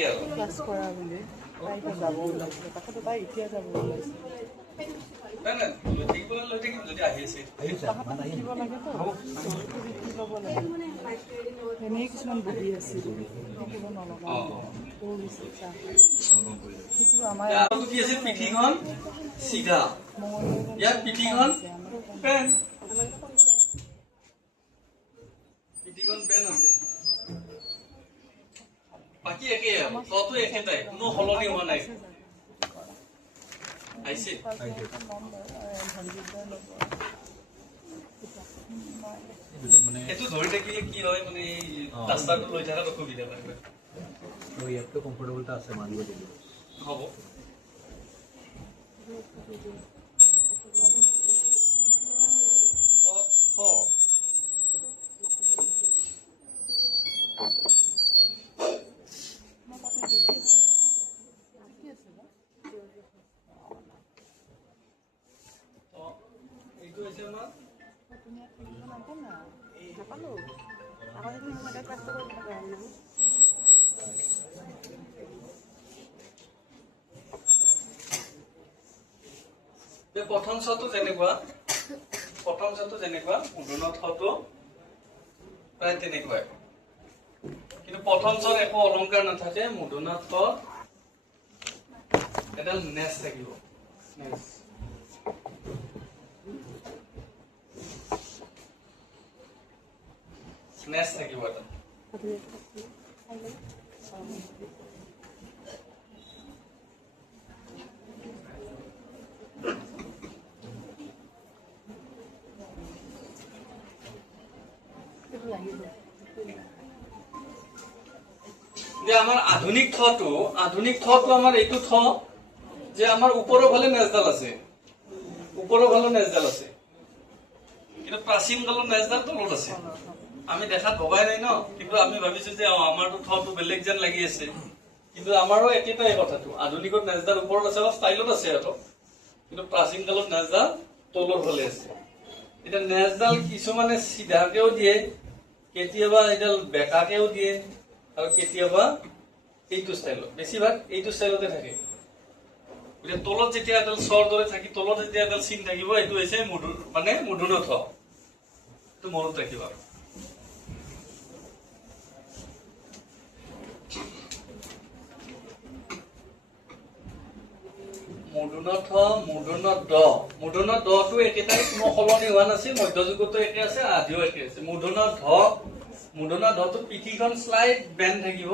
class কৰা বুলি তাই এতিয়া যাব ওলাইছিলে তাকেতো তাই এতিয়া যাব ওলাইছে শিকিব লাগেতো শিকি ল'ব লাগে এনেই কিছুমান বহি আছিল শিকিব নলগা সেইটো আমাৰ পিঠিখন চিধা ইয়াত পিঠিখন পেন আছে বাকি একে ততো একেটাই কোনো সলনি হোৱা নাই আইছে এইটো ধৰি থাকিলে কি হয় মানে ৰাস্তাটো লৈ থকাত অসুবিধা পায় ইয়াতটো কমফৰ্টেবলটা আছে মানিব দিব হ'ব প্ৰথম ছটো যেনেকুৱা মুদনত হতো প্ৰায় তেনেকুৱাই কিন্তু প্ৰথম ছৰ একো অলংকাৰ নাথাকে মুদনত এডাল নেচ থাকিব নেচ থাকিব এটা যে আমাৰ আধুনিক থটো আমাৰ এইটো থ যে আমাৰ ওপৰৰ ফালে নেজডাল আছে কিন্তু প্ৰাচীন কালৰ নেজডাল তলত আছে আমি দেখাত ভবাই নাই ন কিন্তু আমি ভাবিছো যে আমাৰটো থটো বেলেগ যেন লাগি আছে কিন্তু আমাৰো একেটাই কথাটো আধুনিকত নেজডাল ওপৰত আছে অলপ ষ্টাইলত আছে আৰু কিন্তু প্ৰাচীন কালত নেজডাল তলৰ ফালে আছে এতিয়া নেজডাল কিছুমানে চিধাকেও দিয়ে কেতিয়াবা এডাল বেকাকেও দিয়ে আৰু কেতিয়াবা এইটো ষ্টাইলত বেছিভাগ এইটো ষ্টাইলতে থাকে গতিকে তলত যেতিয়া এডাল চৰ দৰে থাকি তলত যেতিয়া এডাল চিন থাকিব এইটো হৈছে মুদুনত এইটো মনত ৰাখিবা মুদনত দটো একেটাই কোনো সলনি হোৱা নাছিল মধ্যযুগতো একে আছে আধিও একে আছে মুদনত ধটো পিঠিখন শ্লাইড বেণ্ড থাকিব